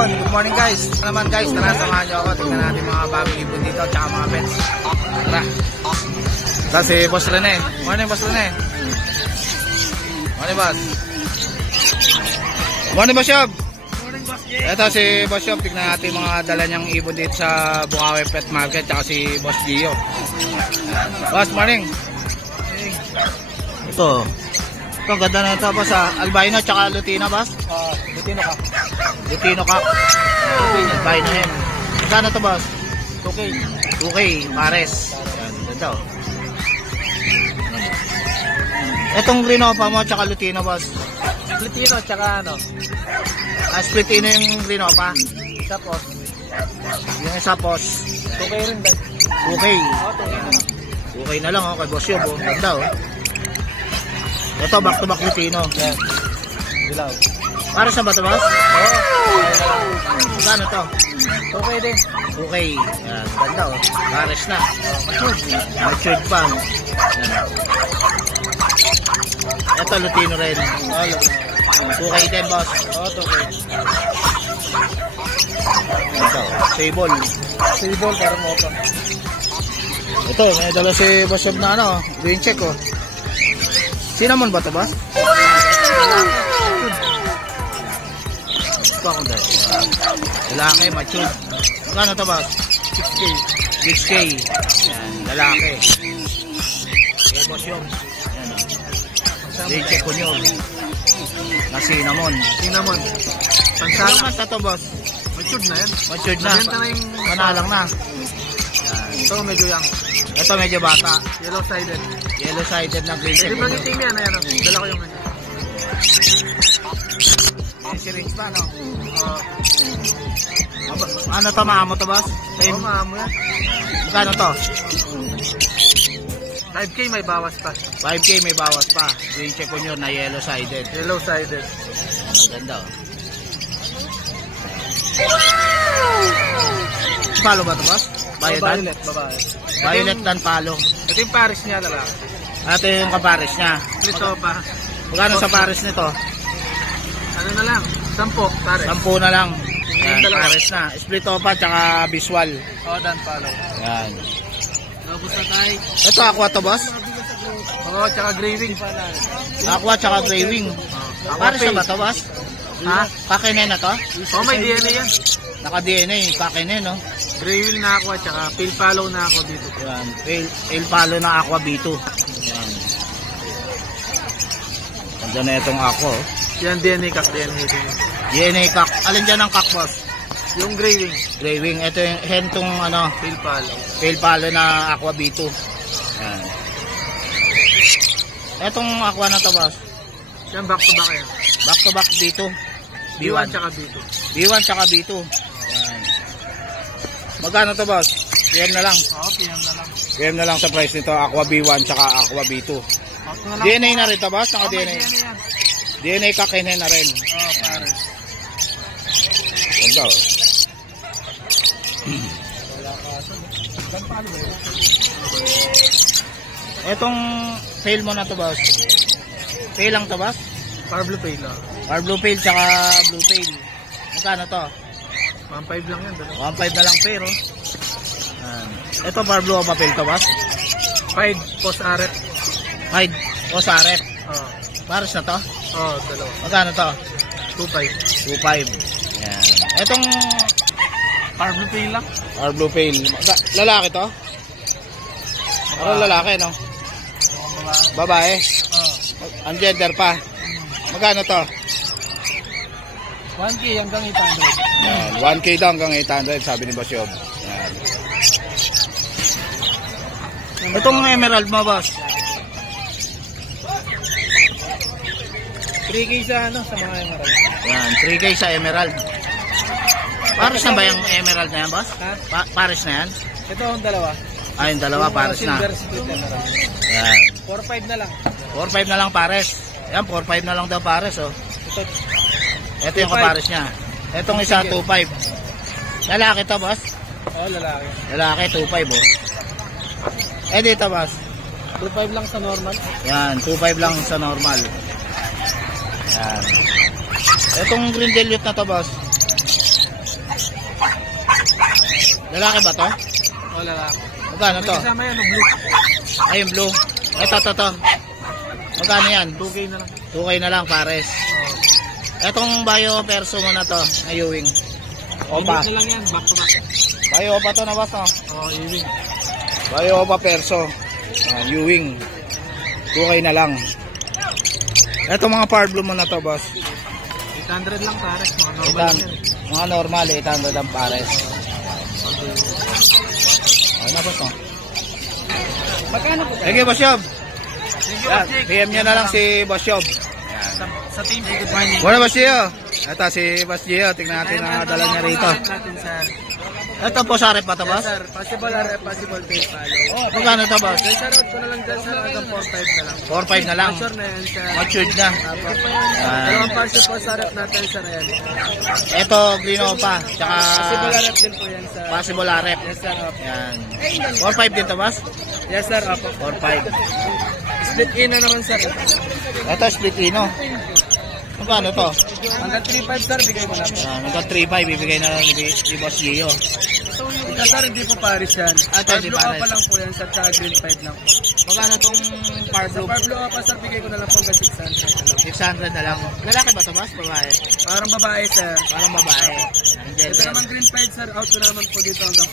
Yun, good morning guys. Naman guys, tara samahan nyo ako. Tingnan natin mga bagong ibon dito tsaka mga pets. Tara. Tara si Boss Rene. Morning Boss Rene. Morning Boss. Morning Boss Yob. Morning Boss J. Ito si Boss Yob. Tingnan natin mga dala niyang ibon dito sa Bukawi Pet Market tsaka si Boss Gio. Boss, morning. Ito. Ito, ganda na ito boss sa albino tsaka Lutino boss. Lutino ka. Lutino ka. Albino hen. Magkano ito boss? 2K. 2K, pares. Yan, ganda oh. Itong Grinopa mo tsaka Lutino boss. Lutino tsaka ano? Splitino yung Grinopa. Tapos Yung isa boss. 2K rin din. 2K. 2K na lang oh, kay Boss Yob oh. Ganda oh. Ito back to back Lutino. Yan. Dilaw. Para sa ba ito boss? Oo. Magkano to? 2K din. 2K. Yan, ganda oh. Pares na. Matured pa. Yan. Ito Lutino rin. 2K din boss. Oo, 2K. Ito, sable. Sable para mo pa. Ito, may dala si Boss Yob na ano, green check oh. Cinnamon ba ito boss? Ito akong dahil. Lalaki, matured. Magkano ito boss? 6K. 6K. Yan, lalaki. Okay, Boss Yob. Green check ko nyo. Na cinnamon. Cinnamon. Ilang Pansala. months na ito boss? Matured na yan. Matured na. Mabenta na yung Manalang na. ito medyo yang. Ito medyo bata. Yellow sided. Yellow sided na green check. Pwede bang itim yan? Ayan. Dala ko yung ano. May syringe pa no? Ano to, maamo to boss? Oo, maamo yan. Magkano to? 5K may bawas pa. 5K may bawas pa. Green check on yun na yellow sided. Yellow sided. Ganda oh. Palo ba to boss? Bayotan? Violet, babae. Violet dan palo. Ito yung pares niya lalaki. Ito yung kapares niya. Ito pa. Magkano sa pares nito? Ano na lang? 10 pares. 10 na lang. Yan, Dalawa. pares na. Split opa tsaka visual. Oo, dan palo. Yan. Tapos na tayo. Ito aqua to boss? Oo, tsaka graving. Aqua tsaka gray wing. Pares na ba to boss? Ha? Kakine na to? Oo, may DNA yan. Naka-DNA, kakine no? Graving na ako at tsaka pill follow na ako dito. Yan, el palo na aqua B2. Yan. Andiyan na itong aqua oh. Yan DNA kak, DNA din. DNA kak. Alin dyan ang kak boss? Yung graving, Gray wing. Ito yung hentong ano, pill follow. el palo na aqua B2. Yan. Etong aqua na to boss? Yan back to back yan. Back to back B2. B1 tsaka B2. B1 tsaka B2. Yan. Magkano to boss? PM na lang. Oo, PM na lang. PM na lang sa price nito. Aqua B1 tsaka Aqua B2. Out na lang. DNA na rin to boss? Oo, may Naka-DNA. DNA yan. DNA kakine na rin. Oo, pares. Ganda oh. Etong fail mo na to boss. Fail lang to boss? Par blue pale lang. Or blue fail tsaka blue fail. Magkano to? 1.5 lang yan. 1.5 na lang fair oh. Ito par blue o papel to boss? 5 post aret. Hide o saret. Oo. Pares na to? Oo, dalawa. Magkano to? 2.5. 2.5. Yan. Etong Par blue pale lang. or blue fail. Lalaki to? Ano lalaki no? Babae. Oo. Ang gender pa. Magkano to? 1K hanggang 800. Yan. 1K daw hanggang 800 sabi ni Boss Yob. Yan. Itong emerald mo boss? 3K sa ano, sa mga emerald. Yan. 3K sa emerald. Pares na ba yung emerald na yan boss? Ha? Pares na yan? Ito ang dalawa. Yung dalawa Yung pares na. silver split emerald. Yan. 4.5 na lang. 4.5 na lang pares. Yan, 4.5 na lang daw pares oh. Ito, Ito yung kapares niya. Itong isa 2.5. Lalaki to boss? oh, lalaki. Lalaki 2.5 oh. Eh dito boss? 2.5 lang sa normal. Yan, 2.5 lang sa normal. Yan. Itong green dilute na to boss? Lalaki ba to? Oo, lalaki. Magkano May to? kasama yan, blue. Ay, yung blue. Ito. Magkano yan? 2K na lang. 2K na lang, pares. Oo. Etong Bayo Perso mo na to, na Ewing. Opa. Minute na lang yan, back to back. Bayo Opa to na boss, no? Oo, Ewing. Bayo Opa Perso. Ewing. 2K na lang. Etong mga Power Blue mo na to, boss. 800 lang pares, mga normal lang yan. Mga normal, 800 ang pares. Ano na, boss, no? Magkano po? Thank you, Boss Yob. Thank Yan, PM nyo na lang si Boss Yob. Sa team, good morning. Bueno, Boss Gio. Ito si Boss Gio. Tingnan natin ang dala niya rito. Natin, sir. Ito po sa rep pa to, boss? Sir, possible or possible pay follow. Magkano to, boss? Then, sir, out ko na lang dyan, sir, hanggang 4-5 na lang. 4-5 na lang. Sure na yan, sir. Matured na. Dalawang parcel po sa rep natin, sir, ayan. Ito, Green Opa. Tsaka Possible rep din po yan, sir. possible rep. Yes, sir, opo. Yan. 4-5 din to, boss? Yes, sir, opo. 4-5. Split in na naman, sir. Ito, split ino. Magkano to? Hanggang 3-5, sir, bigay mo na po. Magka 3-5. Bibigay na lang ni Boss Gio. Ito, sir, hindi po pares yan. Ito, hindi Parblo pares. pa lang po yan, sir, tsaka green 5 lang po. Magkano tong Power Sa Blue? Parblo pa, sir, bigay ko na lang po hanggang 600 na lang. 600 na lang. Lalaki ba to, boss? Babae? Parang babae, sir. Parang babae. Ito naman green 5, sir. Out ko naman po dito hanggang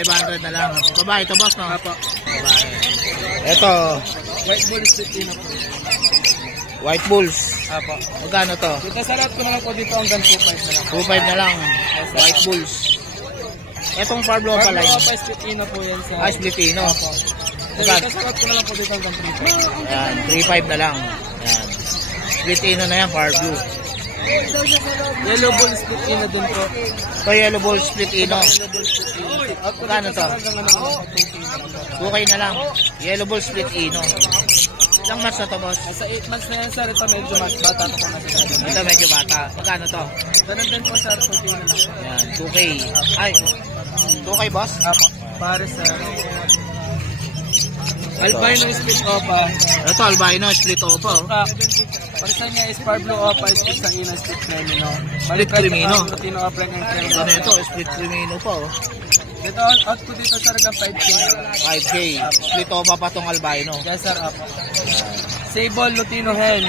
500. 500 na lang. Babae to, boss, no? Apo. Babae. Ito, White bull split in na po. White Bulls. Apo. Magkano to? Dito sa out ko na lang po dito hanggang 2.5 na lang. 2.5 na lang. White Bulls. Etong Parblo pa Parblo line. pa split in na po yan, sir. Splitino. Apo. Dito sa out ko na lang po dito hanggang 3.5. Ayan, 3.5 na lang. Ayan. Splitino na yan, Parblo. Yellow bull split in na din po. Ito, Yellow Bull Splitino. Yellow bull split in. Out ko Magkano dito to? sa hanggang ano, 2K na lang. 2K na lang. Yellow Bull Splitino. Ilang months na to, boss? Sa 8 months na yan, sir. Ito medyo mas bata pa po natin. Ito medyo bata. Magkano to? Ganun din po, sir. 2K na lang. Ayan, 2K. Ay, 2K, boss? Apo. Pares, sir. Albino split opa. Ito, Albino, Split Opa. Oh. Parisan niya is Parblo opa, split sa ina, split Crimino. Split Crimino. Latino opa ng Crimino. Ano ito? Split Crimino pa, oh. Dito, out ko dito, sir, hanggang 5K. 5K. Split Opa pa tong Albino. Yes, sir, apo. Sable, Lutino Hen.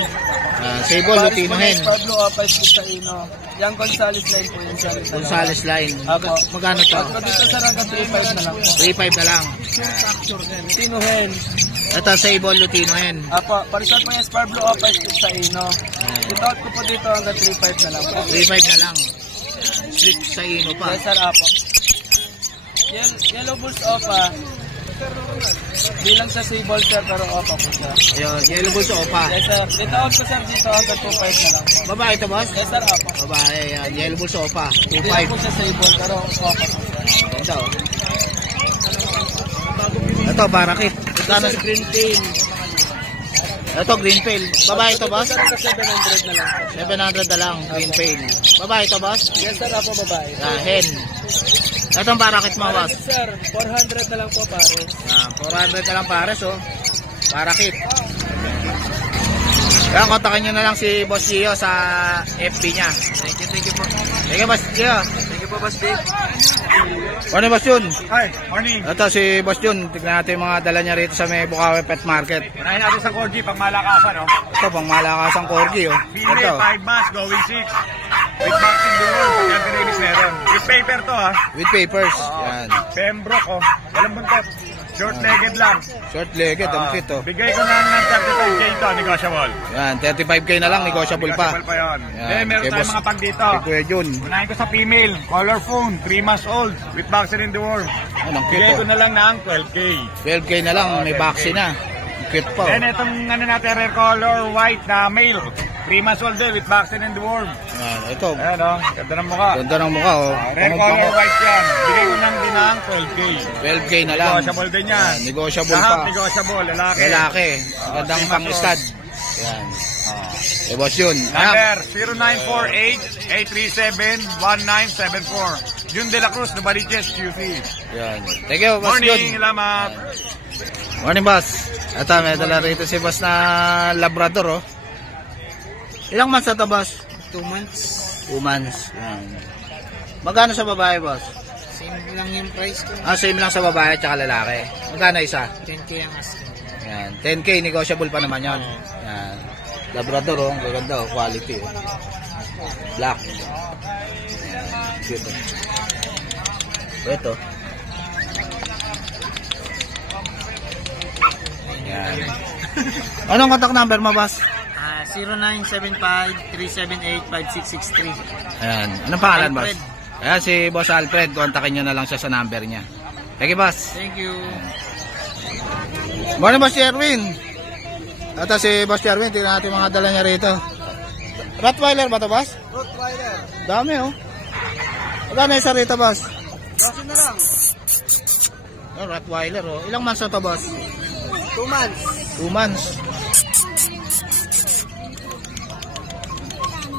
Sable, Lutino Hen. Pablo opa, split sa ino. Yang Gonzales line po yun, sir. Gonzales line. Apo. Magkano to? Out ko dito, sir, hanggang 3.5 na lang po. 3.5 na lang. Lutino Hen. Ito, Sable, Lutino Hen. Apo, parisan po yung Parblo opa, split sa ino. Dito, out ko po dito hanggang 3.5 na lang po. 3.5 na lang. Split sa ino pa. Yes, sir, apo. Yellow Bulls Opa. Bilang sa Sable, sir, pero Opa po siya. Ayun, Yellow Bulls Opa. Yes, sir. Dito out ko, sir, dito hanggang 2.5 na lang po. Babae ito, boss? Yes, sir, Opa. Babae, yan. Yellow Bulls Opa. Hindi lang po 2.5. siya Sable, pero Opa po siya. Ito. Ito, Barakit. Magkano Sir, Green Tail. Ito, Green Pail. Babae ito, boss? Sir, hanggang 700 na lang po. 700 na lang, Green Pail. Babae ito, boss? Yes, sir, Opa, babae. Hen. Itong Barakit mo, boss? Pares, sir, 400 na lang po, pares. 400 na lang pares, oh. Barakit. Kaya kontakin nyo na lang si Boss Gio sa FB niya. Thank you po. Sige, Boss Gio. Thank you po, Boss Dave. Ano, Boss Jun? Hi, morning. Ito si Boss Jun. Tignan natin yung mga dala niya rito sa may Bukawi Pet Market. Unahin natin sa Corgi, pang malakasan, no? Ito, pang malakasang corgi, oh. Female, Ito, 5 months, going 6. With vaccine doon, pagka release meron. With paper to, ha? with papers. Yan. Pembroke, oh. Walang buntot. Short-legged lang. Short-legged, ang cute, oh. Bigay ko na ng 35K to, negotiable. Yan, 35K na lang, negotiable pa. Negotiable pa yun. Yan. Eh, meron Kay tayong Boss- mga pag dito. Si Kuya Jun. Unahin ko sa female, color phone, 3 months old, with vaccine in the worm. Ano, ang cute, Bigay ko oh. na lang ng 12K. 12K na lang, may vaccine na. Ang cute pa, Then oh. itong ano natin, rare color, white na male. 3 months old din, with vaccine in the worm. Yan, ito. Ayan, oh. Ganda ng mukha. Ganda ng mukha, oh. Red color white yan. Bigay ko lang din ng 12K. 12K na lang. Negotiable din yan. Yan, negotiable Lahat pa. negotiable. Lalaki. Lalaki. Magandang Three months pang-stud. Yan. Eh, Boss Jun. Number 0948-837-1974. Jun De La Cruz, Novaliches, QC. Yan. Thank you, Boss Jun. Morning, salamat. Morning, boss. Ito, may dala rito si boss na Labrador, oh. Ilang months na to, boss? 2 months. 2 months. Yan. Magkano sa babae, boss? Same lang yung price ko. Same lang sa babae at lalaki. Magkano isa? 10k ang asking. Yan, 10k, negotiable pa naman yon. Yan. Labrador, oh, gaganda, oh, quality. Oh. Black. Yan, cute. Oh. Ito. Yan. Anong contact number mo, boss? 0975-378-5663. Ayan. Anong pangalan, boss? Alfred. Ayan, si Boss Alfred. Kontakin nyo na lang siya sa number niya. Thank you, boss. Thank you. Morning, Boss Jerwin. Ito si Boss Jerwin. Tingnan natin mga dala niya rito. Rottweiler ba ito, boss? Rottweiler. Dami, oh. Magkano isa rito, boss? 12 na lang. Oh, Rottweiler, oh. Ilang months na ito, boss? 2 months. 2 months.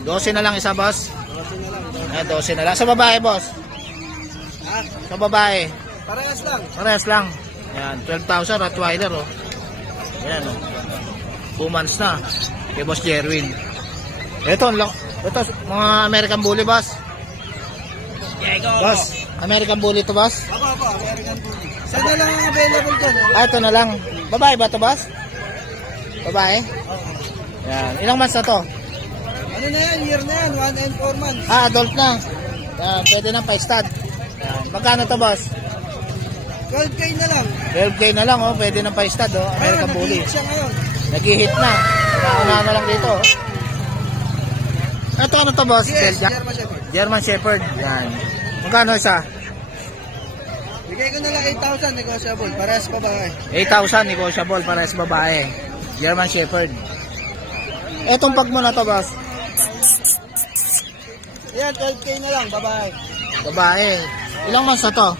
12 na lang isa, boss. 12 na lang. Sa babae, boss? Sa babae? Parehas lang. Parehas lang. Ayan, 12,000 Rottweiler, oh. Ayan, oh. 2 months na. Kay Boss Jerwin. Ito, mga American Bully, boss. Boss, American Bully to, boss? Ako, American Bully. Saan na lang ang available dyan? Ito na lang. Babae ba to, boss? Babae? Ayan. Ilang months na to? Ano na yan? Year na yan. 1 and 4 months. Adult na. Ayan, pwede nang pa-stud. Ayan. Magkano to, boss? 12k na lang. 12k na lang, oh. Pwede nang pa-stud, oh. American Bully. Nag-hit siya ngayon. Nag-hit na. Una na lang dito, oh. Ito ano to, boss? Yes, Belgian? German Shepherd. German Shepherd. Yan. Magkano isa? Bigay ko na lang 8,000 negotiable. Parehas babae. 8,000 negotiable para sa babae. German Shepherd. Etong pag mo na to, boss? Yan, 12k na lang, babae. Babae. Ilang months na to?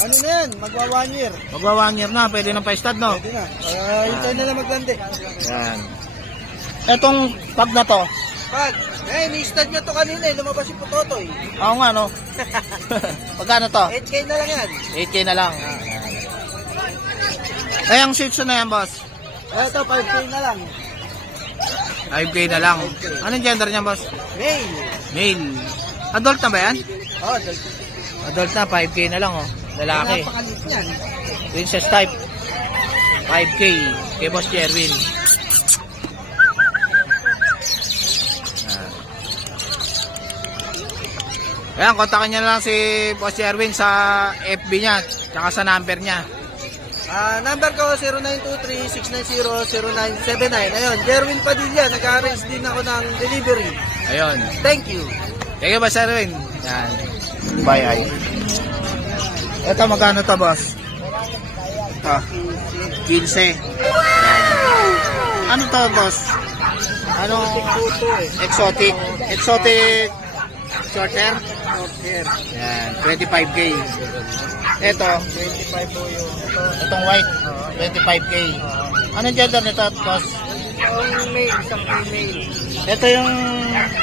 Ano na yan? Magwa 1 year. Magwa 1 year na. Pwede nang pa-stud, no? Pwede na. Hintay na lang maglandi. Yan. Etong pag na to? Pag, may stud nyo to kanina eh. Lumabas yung putotoy. Oo nga, no? Magkano to? 8k na lang yan. 8k na lang. Ay, ang Shih Tzu na yan, boss? Ito, 5k na lang. 5k na lang. Anong gender niya, boss? Male. Male. Adult na ba yan? Oh, Adult na, 5k na lang, oh. Lalaki. napakalit niyan. Princess type. 5k. Kay Boss Jerwin. Ayan, kontakin niya lang si Boss Jerwin sa FB niya, tsaka sa number niya. Number ko 0923-690-0979. Ayun, Jerwin Padilla. Nag-arrange din ako ng delivery. Ayun. Thank you. Thank you, Boss Jerwin. Yan. Bye. Ito, magkano to, boss? Ito. 15. Ano to, boss? Anong exotic? Exotic short hair? Yan, 25k. Ito, 25 po yung itong white, 25k. Anong gender nito, boss? Yung male, isang female. Ito yung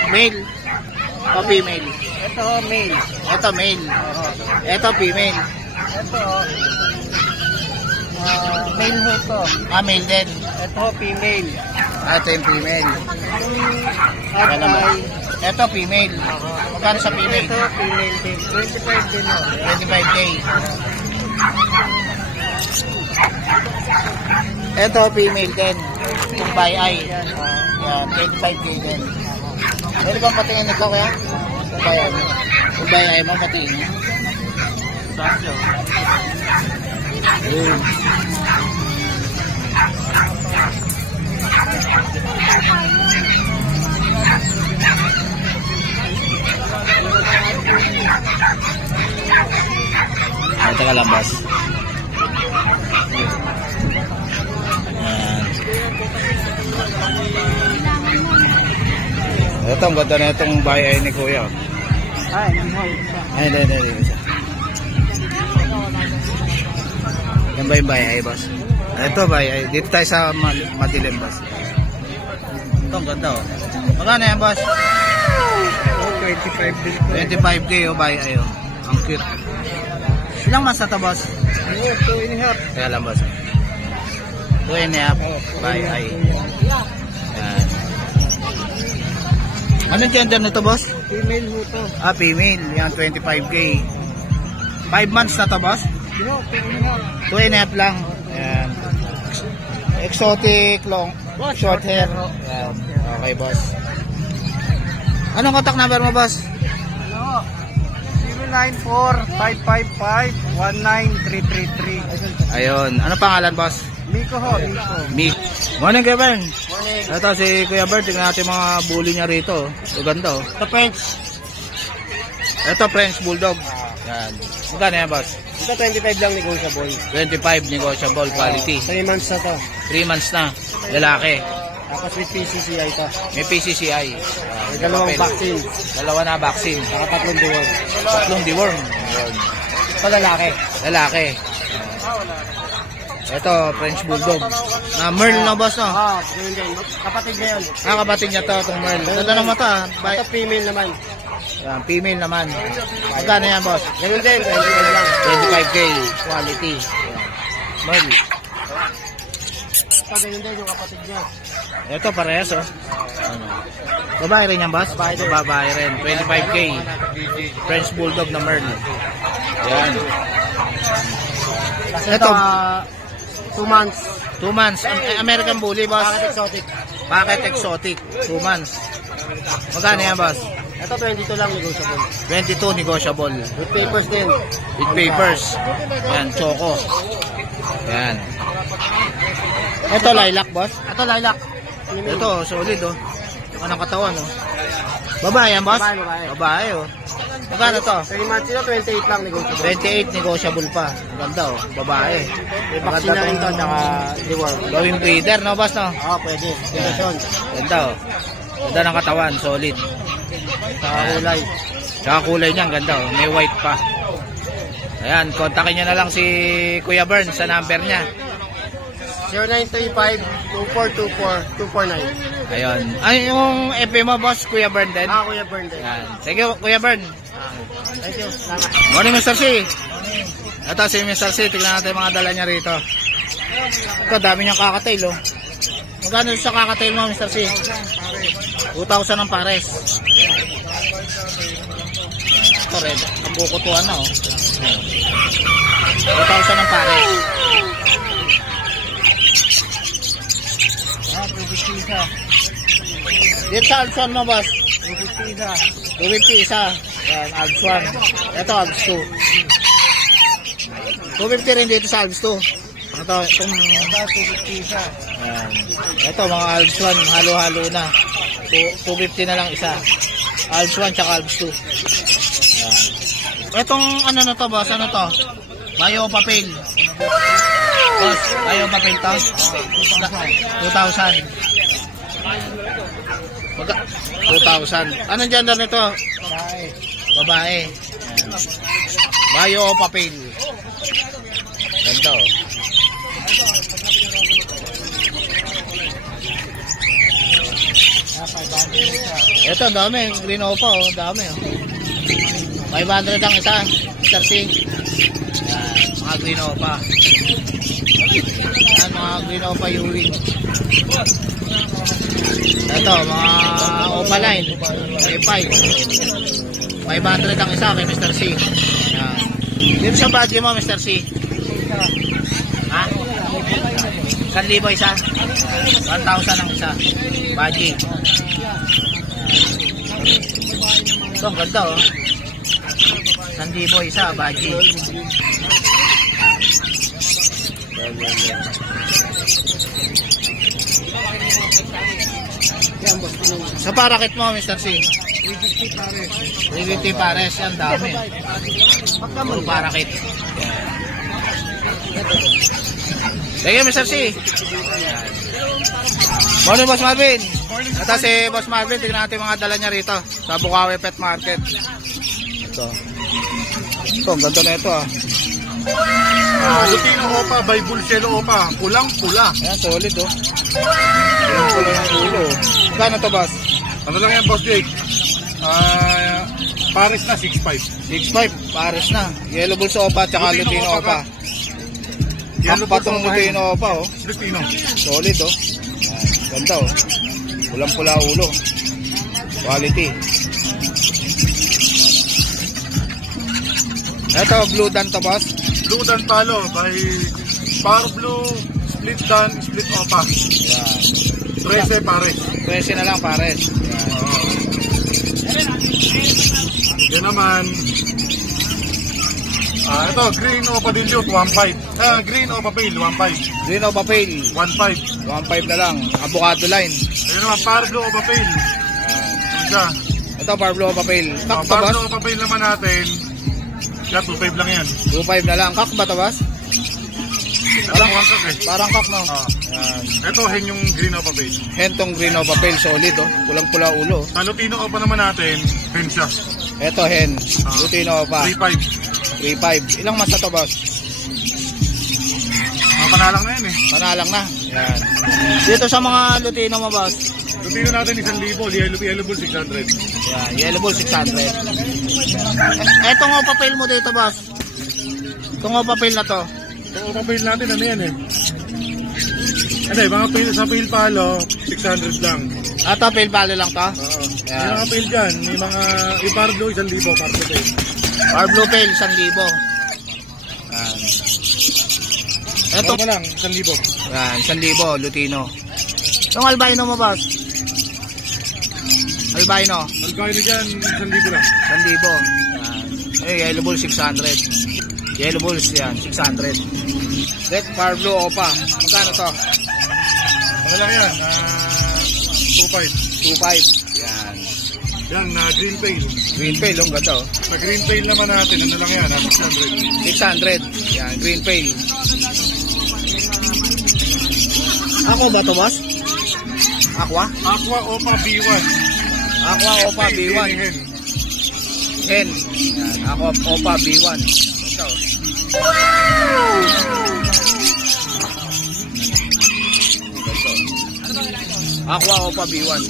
male o female? Ito, male. Ito male. Ito female. Ito, male ho ito. Male din. Ito, female. Ito yung female. At ay, Ito female. Magkano sa female? ito, female din. 25 din ho. 25k. Ito female din. Yung by eye. Yan, 25k din. Pwede bang patingin ito kaya? Yung by eye. Yung by eye mo patingin. Sakyo. Teka lang, boss. Ito, ang ganda na itong bahay ni Kuya. Ay, Ay. Yan ba yung bahay, boss? Ito, bahay. Dito tayo sa madilim, boss. Ito, ang ganda, oh. Magkano yan, boss? 25 din. 25k, oh, bahay, oh. Ang cute. Ilang months na ito, boss? 2 and a half. Kaya lang, boss. 2 and a half. Bahay. Yan. Anong gender nito, boss? Female ho to. Ah, female. Yan, 25K. 5 months na to, boss? Yo, female. 2.5 lang. Ayan. Exotic long, short hair. Ayan. Okay, boss. Anong contact number mo, boss? Ano? 094555-19333. Ayun. Ano pangalan, boss? Miko ho, Miko. Mick. Morning, Kuya Bern. Morning. Ito si Kuya Bern. Tingnan natin mga bully niya rito. Maganda, oh. Ito French. Ito, French Bulldog. Yan. Magkano yan, boss? Ito 25 lang negotiable. 25, negotiable quality. 3 months na to. 3 months na. Lalaki. Tapos with PCCI ito. May PCCI. May dalawang vaccine. Dalawa na vaccine. Saka tatlong deworm. Tatlong deworm. Ayun. Ito lalaki. Lalaki. Ito, French Bulldog. Na Merl na, boss, no? Ganyan din. Kapatid niya yun. Ah, kapatid niya to, itong Merl. Ganda naman to, ah. Ito female naman. Yan, female naman. Magkano yan, boss? Ganyan din. 25 lang. 25K. Quality. Merl. Ito ganyan din yung kapatid niya. Ito, parehas, oh. Ano? Babae rin yan, boss? Babae rin. 25K. French Bulldog na Merl. Yan. Ito, 2 months. 2 months. American Bully, boss. Packet exotic. Packet exotic. 2 months. Magkano yan, boss? Ito 22 lang negotiable. 22 negotiable. With papers din. With papers. Yan, choco. Yan. Ito, lilac, boss. Ito lilac. Ito, solid, oh. Anong katawan, oh. Babae yan, boss? Babae. Babae, oh. Magkano to? 3 months ito, 28 lang negotiable. 28 negotiable pa. Ganda, oh. Babae. May vaccine na rin to, tsaka deworm. Gawing breeder, no, boss, no? Oo, pwede. Station. Ganda, oh. Ganda ng katawan, solid. Tsaka kulay. Tsaka kulay niya, ganda, oh. May white pa. Ayan, kontakin nyo na lang si Kuya Bern sa number niya. 0935-2424-249. Ayun. Ay, yung FB mo, boss, Kuya Bern din? Kuya Bern din. Ayan. Sige, Kuya Bern. Thank you. Salamat. Morning, Mr. C. Ito si Mr. C. Tignan natin yung mga dala niya rito. Ito, dami niyang kakatail, oh. Magkano sa kakatail mo, Mr. C? 2,000 ang pares. Ito, red. Ang bukutuan na, oh. 2,000 ang pares. Ah, 250 isa. Dito sa Alps 1 mo, boss. 250 isa. 250 isa. Yan, Alps 1. Ito, Alps 2. 250 rin dito sa Alps 2. Ito, itong... Ito, 250 isa. Yan. Ito, mga Alps 1, halo-halo na. 250 na lang isa. Alps 1 tsaka Alps 2. Yan. Itong ano na to, boss? Ano to? Bayo papel. Boss, bayo papel to? 2,000. 2,000. Anong gender nito? Babae. Yan. Bayo papel. Ganda, oh. Ito, dami. Green Opa, oh. Dami, oh. 500 ang isa. Mr. C. Yan. Mga Green Opa. Yan, mga Green Opa Yui. Ito, mga Opaline. May 5. 500 ang isa kay Mr. C. Yan. Dito sa budget mo, Mr. C. Ha? 1,000 isa? 1,000 ang isa. Budget. Ito, ang ganda, oh. 1,000 isa, budget. Sa parakit mo, Mr. C. 350 pares. Yan, dami. Puro parakit. Sige, Mr. C. Morning, Boss Marvin. Ito si Boss Marvin. Tignan natin mga dala niya rito sa Bukawi Pet Market. Ito. Ito, ang ganda na ito, ah. Lutino Opa, Bible Cielo Opa. Pulang-pula. Ayan, solid, oh. Pulang-pula yung ulo. Magkano to, boss? Ano lang yan, Boss Jake? Paris na 6.5. 6.5, pares na. Yellow Bulls Opa, tsaka Lutino Opa. Yellow Bulls Patong Lutino Opa, oh. Lutino. Solid, oh. Ayan, ganda, oh. Pulang-pula ulo. Quality. Ito, Blue Dan to, boss. Blue Dan Palo by Power Blue, Split Dan, Split Opa. Yan. 13 pares. 13 na lang, pares. Yan. Yan naman. Ito, Green Opa Dilute, 1.5. Green Opa Pale, 1.5. Green Opa Pale, 1.5. 1.5 na lang. Avocado line. Yan naman, Power Blue Opa Pale. Yan siya. Ito, Power Blue Opa Pale. Kak to, Power boss? Blue Opa Pale naman natin. Yan, 2.5 lang yan. 2.5 na lang. Kak ba to, boss? Parang wangkak eh. Parang kak, no? Ah. Yan. Ito, hen yung Green Opa Pale. Hentong Green Opa Pale, solid, oh. Pulang-pula ulo. Sa Lutino Opa naman natin, hen siya. Ito, hen. Lutino Opa. 3.5. 3.5. Ilang months na to, boss? Mga panalang na yan eh. Manalang na. Yan. Dito sa mga Lutino mo, boss. Lutino natin 1,000, Yellow Bull 600. Yan, Yellow Bull 600. Etong Opa Pale mo dito, boss. Itong Opa Pale na to. Yung Opa Pale natin, ano yan eh? Ano eh, mga pale sa pale palo, 600 lang. Ito, Pale Palo lang to. Oo. Yan. Yung mga pale dyan, yung mga ipardo, 1,000, pardo pale. Or Blue Pale, 1,000. Yan. Ito, Ito lang, 1,000. yan, 1,000, Lutino. Yung albino mo, boss? Albino, Alkaino dyan, 1,000 lang. 1,000. Yan. Yellow Bull, 600. Yellow Bulls, yan, 600. Red Power Blue Opa. Magkano to? Ano lang yan, 2.5. 2.5. Yan. Yan, green pale. Green Pale, ang ganda, oh. Sa green pale naman natin, ano lang yan, 600. 600. Yan, Green Pale. Aqua ba to, boss? Aqua? Aqua Opa B1. Aqua Opa B1. Hen. Hen. Yan, Aqua Opa B1. Ito. Aqua Opa B1.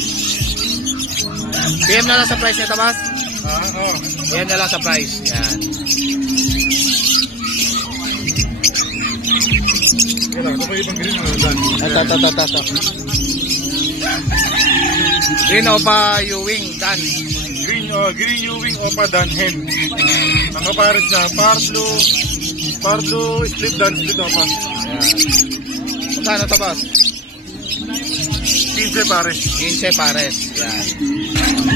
PM na lang sa price nito, boss? Oo. PM na lang sa price. Yan. Wala, ito pa ibang green, ano dan. Ito. Green Opa Ewing, Dan. Green Ewing Opa Dan Hen. Ang kapares na, Pardo, Split Dan, Split Opa. Yan. Magkano to, boss? 15 pares. 15 pares. Yan.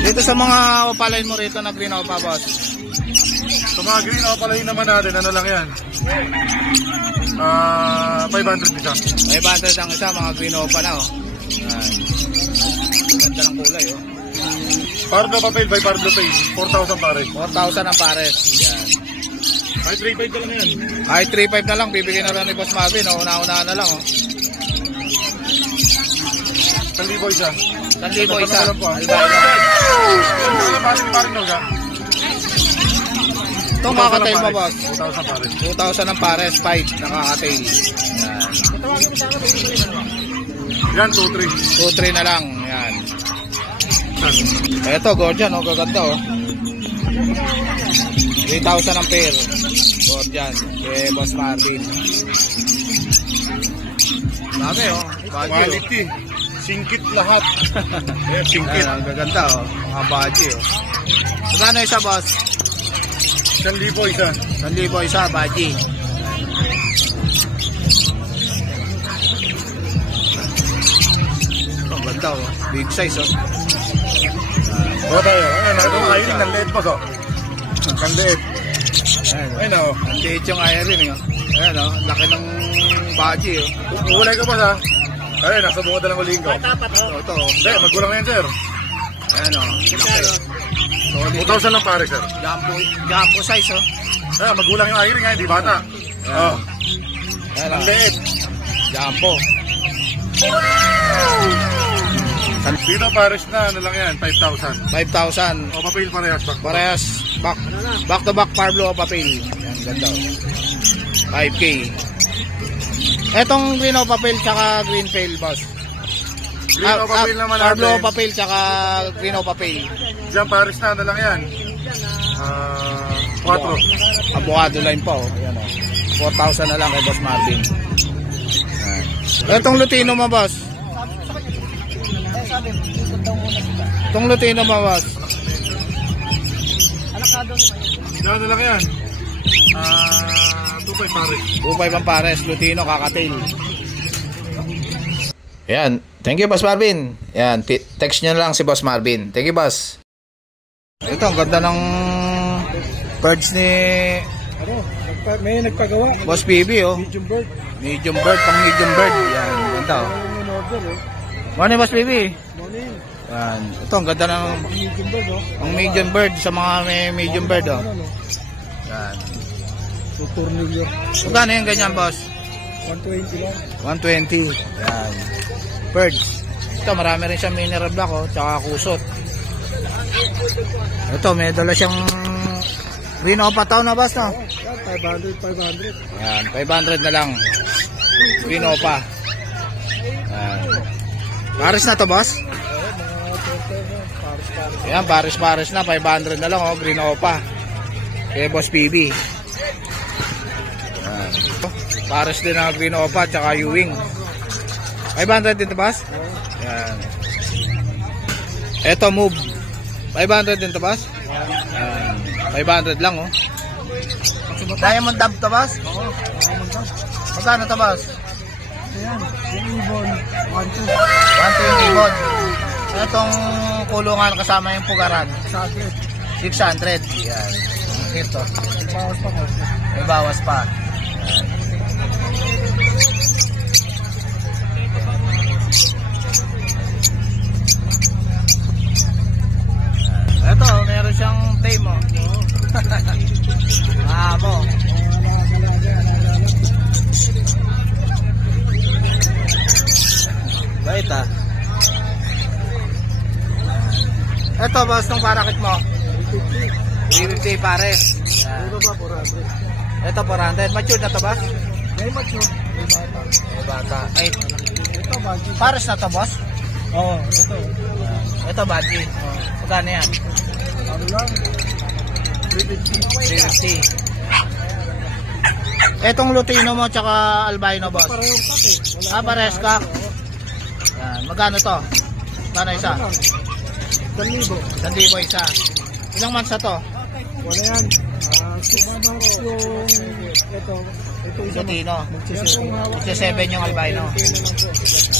Dito sa mga opalain mo rito na Green Opa, boss. Sa mga green Opa lang naman natin, ano lang yan? 500 isa. 500 ang isa, mga Green Opa na, oh. Yan. Ganda ng kulay, oh. Pardo papel by Pardo pay, 4,000 pares. 4,000 ang pares. Yan. Ay, 3.5 ka lang yan. Kahit 3.5 na lang, bibigyan na lang ni Boss Marvin, oh. Una-unahan na lang, oh. 1,000 isa. 1,000 isa. Albino. Itong kakatail mo, boss. 2,000 pares. 2,000 ang pares, 5 na kakatail. Yan, 2,300. 2-3 na lang. Yan. Ito, Gordian, oh. Gaganda, oh. 3,000 ang pair. Gordian. Kay Boss Marvin. Dami, oh. Quality. Singkit lahat. Ayan, singkit. Ayan, ang gaganda, oh. Mga baji, oh. Magkano isa, boss? 1,000 isa. 1,000 isa, baji. Ang ganda, oh. Big size, oh. O tayo. Ayan, ito kayo ng lead pa, so. Ang lead. Ayan, oh. Ayun, o. Ang liit yung iron, eh, oh. Ayan, oh. Laki ng baji, oh. Ulay ka pa, sa. Ayun, nasa bunga dalang uling ko. Oh, ito, oh. Hindi, magkulang yan, sir. Ayan, oh. Laki. Solid. 2,000 lang pare, sir. Jumbo size, oh. Ayan, magulang yung iron nga, hindi bata. Ayan. Oh. Ayan, Ang oh. leeg. Jumbo. Dito pares na, ano lang yan, 5,000. 5,000. O, papel parehas. Parehas. Back to back Pablo o papel. Ayan, ganda, oh. 5K. Etong green o papel tsaka green pale, boss. Green o papel naman natin. Pablo o papel tsaka green o papel. Diyan pares na, ano lang yan. 4. Avocado line pa, oh. Ayan, oh. 4,000 na lang kay Boss Marvin. Ayan. Etong Lutino mo, boss. Itong Lutino mo, boss. Diyan, ano lang yan. 2.5 pares. 2.5 ang pares, Lutino, kakatail. Yan. Thank you, Boss Marvin. Yan. Text nyo lang si Boss Marvin. Thank you, Boss. Ito, ang ganda ng birds ni May nagpagawa. Boss PB, oh. Medium bird. Medium bird, pang medium bird. Yan, ganda, oh. Morning, Boss PB. Morning. Yan. Ito, ang ganda ng Medium bird, oh. ang medium bird sa mga may medium bird, oh. Yan. So, tornilyo. Magkano yung ganyan, Boss? 120 lang. 120. Yan. Birds. Ito, marami rin siyang mineral black, oh. Tsaka kusot. Ito, may dala siyang green opa tao na, Boss, no? 500. Yan, 500 na lang. Green opa. Yan. Pares na to, Boss? Yan, pares na. 500 na lang, oh. Green opa. Kaya Boss PB. Yan. Pares din na green opa tsaka Ewing. 500 din to, Boss? Yan. Ito, move. 500 din to, Boss? Yan. 500 lang, oh. Diamond dub to, Boss? Oo, diamond dub. Magkano to, Boss? Ayan, yung ibon, 1-2. 1 yung ibon. Itong kulungan kasama yung pugaran. 600. Yan. Ito. Bawas pa ko. May bawas pa. Ito, meron siyang tame, oh. Mo. Bait, ah. Ito, Boss, nung parakit mo. 350 pares. Ito ba, 400. Ito, 400. Mature na to, Boss? May mature. May bata. May bata. Ay, Ito, budget. pares na to, Boss? Oo, ito. Ito, badge. Magkano yan? Ano lang? 350. 350. Etong Lutino mo tsaka albino, Boss? Parehong kak eh. Wala Pares ka. Yan. Magkano to? Magkano isa? 1,000. 1,000 isa. Ilang months na to? Wala yan. 6 months yung ito. Ito isa Lutino. Magsi 7 yung albino.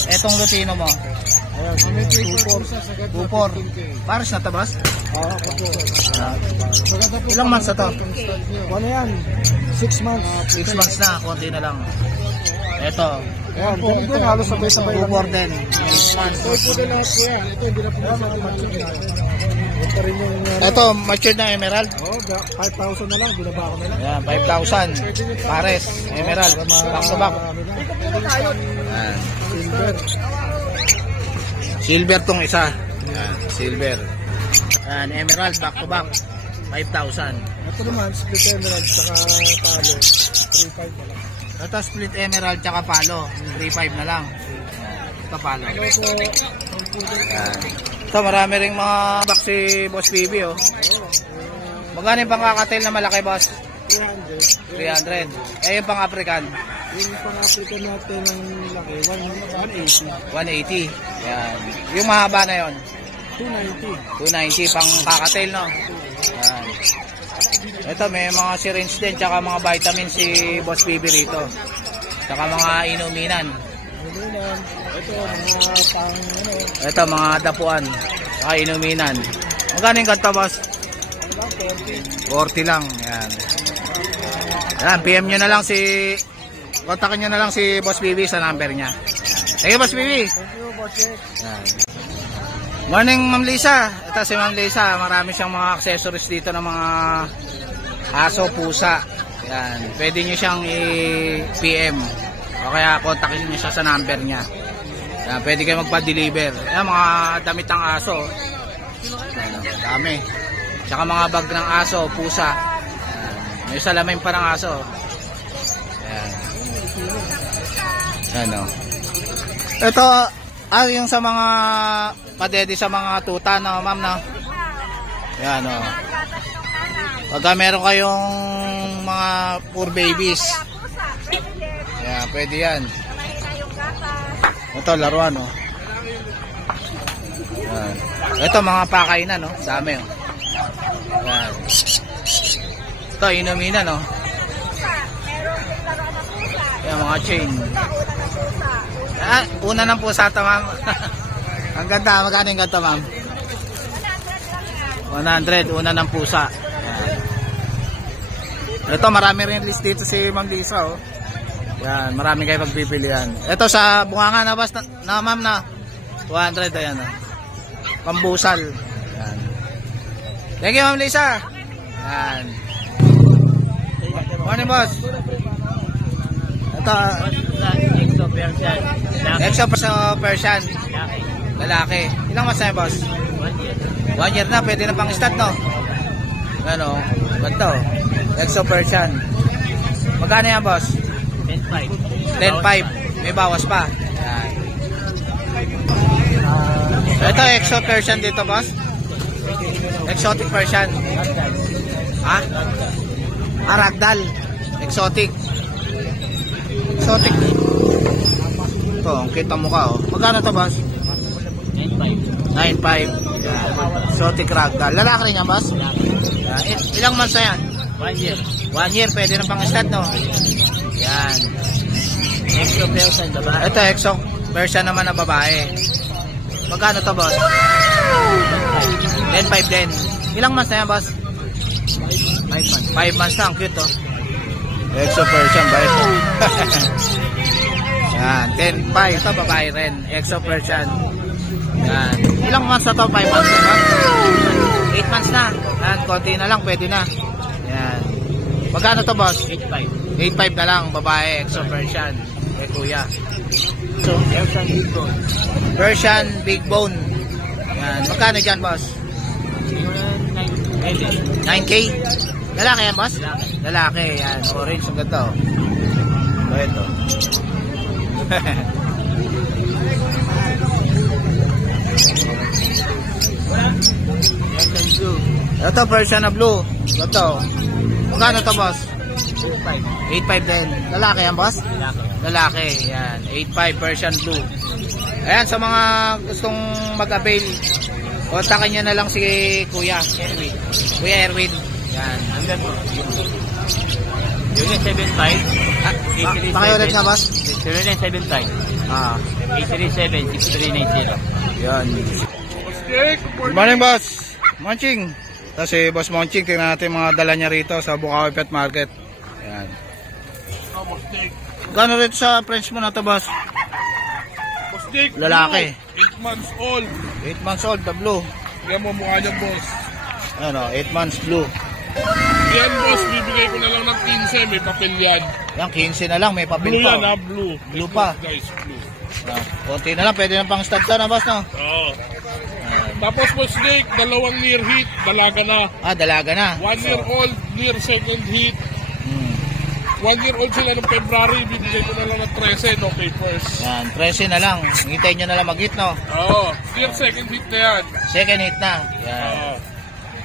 Etong Lutino mo? Ayan, may 2-4. 2-4. Pares na to, Boss? Oo, ako. Ilang months na to? Wala yan. 6 months. 6 months na. Konti na lang. Ito. Ayan, ito halos sabay-sabay lang. 2-4 din. Ito po din lahat po yan. Ito hindi na po masyadong. Ito rin yung... Ito, matured na emerald. Oo, 5,000 na lang. Binaba ko na lang. Ayan, 5,000. Pares. Emerald. Back to back. Ayan. Silver. Silver tong isa. Ayan, silver. Ayan, emerald. Back to back. 5,000. Ito naman, split emerald saka palo. 3,500 na lang. Ito, split emerald tsaka palo. 3,500 na lang. Ayan, ito palo. Ayan. Ito, marami ring mga back si Boss PB, oh. Magkano yung pangkakatil na malaki, Boss? 300. 300. Eh, yung pang-African? Yung pang-African natin ng laki, 180. 180. Ayan. Yung mahaba na yon 290. 290 pang kakatail, no? Ayan. Ito, may mga syringe din, tsaka mga vitamins si Boss PB rito. Tsaka mga inuminan. Ito, mga pang, Ito, mga dapuan. Tsaka inuminan. Magkano yung ganito, Boss? 40 lang. Ayan. Ayan, PM nyo na lang si... kontakin nyo na lang si Boss PB sa number niya. Thank you, Boss PB. Thank you, Boss. Ayan. Morning, Ma'am Lisa. Ito si Ma'am Lisa. Marami siyang mga accessories dito ng mga aso, pusa. Yan. Pwede nyo siyang i-PM. O kaya kontakin nyo siya sa number niya. Yan. Pwede kayo magpa-deliver. Yan, mga damit ng aso. Yan, dami. Tsaka mga bag ng aso, pusa. Yan. May salamin pa ng aso. Yan. Yan, o. Ito, yung sa mga padede sa mga tuta, no, ma'am, no? Yan, o. Pagka meron kayong mga poor babies, yan, pwede yan. Ito, laruan, no? Yan. Ito, mga pakay na, no? Dami, o. Yan. Ito, inumina, no? Yan, mga chain. Una ng pusa ito, ma'am. Ang ganda. Magkano yung ganda, ma'am? 100. Una ng pusa. Yan. Ito, marami rin list dito si Ma'am Lisa, oh. Yan, marami kayo pagpipilian. Ito sa bunganga na, ma'am, na 200. Ayan, oh. Pambusal. Yan. Thank you, Ma'am Lisa. Yan. Morning, boss. Ito, Exo Persian. Lalaki. Ilang mas na, boss? 1 year na. Pwede na pang stud, no? Ano? Ganito. Exo Persian. Magkano yan, boss? 10.5. May bawas pa. Yan. Ito, Exo Persian dito, boss. Exotic Persian. Ha? Ragdoll. Exotic. Exotic. Ito, ang kita mo ka, oh. Magkano to, boss? 9.5. Yan. Exotic Ragdoll. Lalaki rin yan, boss? Yan. Ilang months na yan? 1 year. 1 year. Pwede na pang stud, no? Yan. Exo Persian, babae. Ito, Exo Persian naman na babae. Magkano to, boss? 10.5 din. Ilang months na yan, boss? 5 months na. Ang cute, oh. Exo Persian ba ito? Yan. 10.5. Ito, babae rin. Exo Persian. Yan. Ilang months na to? 5 months na, boss? 8 months na. Yan. Konti na lang. Pwede na. Yan. Magkano to, boss? 8.5. 8.5 na lang. Babae. Exo Persian. Eh, kuya. So, Persian Big Bone. Persian Big Bone. Yan. Magkano dyan, boss? 9K. Lalaki yan, boss? Lalaki. Yan. Orange. Ang ganda, oh. Ito, ito. Persian Blue. Ito, Persian na blue. Ito. Magkano to, boss? 8.5. 8.5 din. Lalaki yan, boss? Lalaki. Lalaki. Yan. 8.5 Persian blue. Ayan, sa mga gustong mag-avail, kontakin nyo na lang si Kuya Erwin. Kuya Erwin. Yan. Hanggang po. Yun yung 7.5. Pakiulit nga, boss? 0975. Ah. 837-6390. Yan. Good morning, boss. Monching. Ito si Boss Monching. Tingnan natin mga dala niya rito sa Bukawi Pet Market. Yan. Gano'n rito sa French mo na ito, boss? Lalaki. 8 months old. 8 months old, the blue. Yan mo mukha niya, boss. Ano, 8 months blue. Yan, boss, bibigay ko na lang ng 15. May papel yan. Yan, 15 na lang. May papel Blue pa. yan, ha? Blue. Blue pa. Guys, blue. Ah, konti na lang. Pwede na pang stud ka na, boss, no? Oo. Tapos, boss Nick, 2 near hit. Dalaga na. Ah, dalaga na. 1 year old, near second hit. Hmm. 1 year old sila ng February. Bibigay ko na lang ng 13. Okay, first. Yan, 13 na lang. Hintayin nyo na lang mag-hit, no? Oo. Near second hit na yan. Second hit na. Yan. Oo.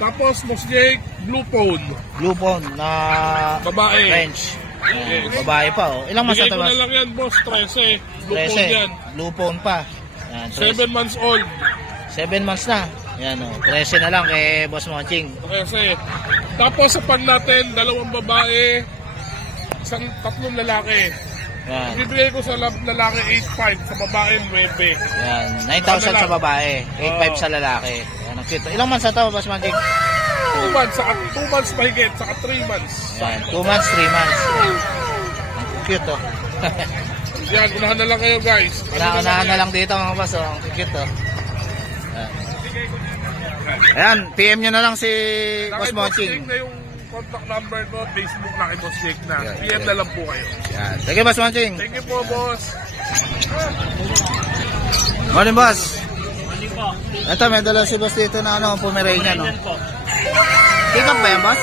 Tapos, boss Nick, blue phone. Blue phone na Babae. French. Yes. Babae pa, oh. Ilang months Bigay na ko ito, na boss? lang yan, boss. 13. Blue phone 13. yan. Blue phone pa. Yan, 7 months old. 7 months na. Yan, oh. 13 na lang kay Boss Monching. 13. Tapos, sa pan natin, 2 babae, 3 lalaki. Yan. Ibibigay ko sa lalaki 8.5, sa babae 9. Yan. 9,000 sa babae. 8,500 sa lalaki. Yan, ang cute. Ilang months na ito, Boss Monching? 2 months, saka 2 months mahigit, saka 3 months. Yan. 2 months, 3 months. Ang cute, oh. Yan, unahan na lang kayo, guys. Unahan na lang dito, mga boss, oh. Ang cute, oh. Yan. Ayan, PM nyo na lang si Boss Monching. na yung contact number ko, Facebook na kay Boss Nick na. Yeah, PM na lang po kayo. Yan. Thank you, Boss Monching. Thank you po, boss. Morning, boss. Morning po. Ito, may dala si boss dito na ano, Pomeranian, no? Yan po. Take-up ba yan, boss?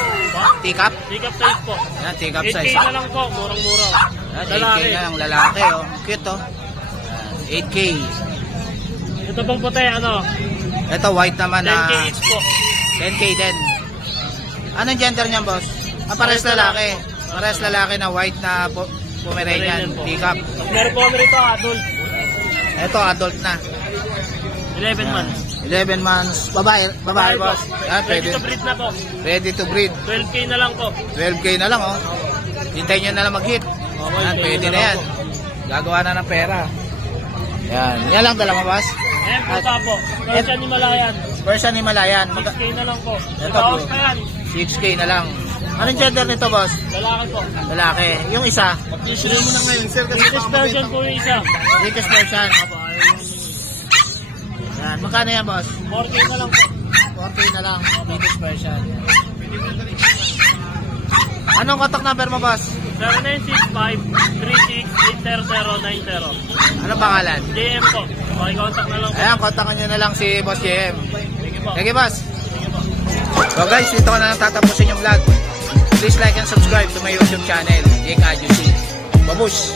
Take-up? Pick up size po. Yan, take-up 8K size. na lang po. Murang-mura. Yan, 8K Lalaki. na lang, lalaki, oh. Cute, oh. Yan, 8K. Ito pong puti, ano? Ito, white naman na 10K each po. 10K din. Anong gender niyan, boss? Ah, pares lalaki. Pares lalaki na white na Pomeranian, take-up. Meron po kami rito, adult. Ito, adult na. 11 months. 11 months. Babae boss. Yan, Ready to breed na po. Ready to breed. 12K na lang po. 12K na lang, oh. Hintayin nyo na lang mag-hit. Yan, pwede na yan. Gagawa na ng pera. Yan. Yan lang dala mo, boss. Ayan po ta po. Persian Himalayan. Persian Himalayan. 6K na lang po. Ito, Bawas bro. na yan. 6K na lang. Anong gender nito, boss? Lalaki po. Lalaki. Yung isa? Sino mo na ngayon, sir, kasi British Persian po yung isa. British Persian. Yan. Magkano yan, boss? 4K na lang po. 4K na lang. British Persian. Anong contact number mo, boss? 0965-36-80090. Anong pangalan? DM po. Contact na lang po. Ayan, kontakan nyo na lang si Boss JM. Sige po. Sige, boss. So guys, dito ko na lang tatapusin yung vlog. Please like and subscribe to my YouTube channel, Jake Adjusi. Babush!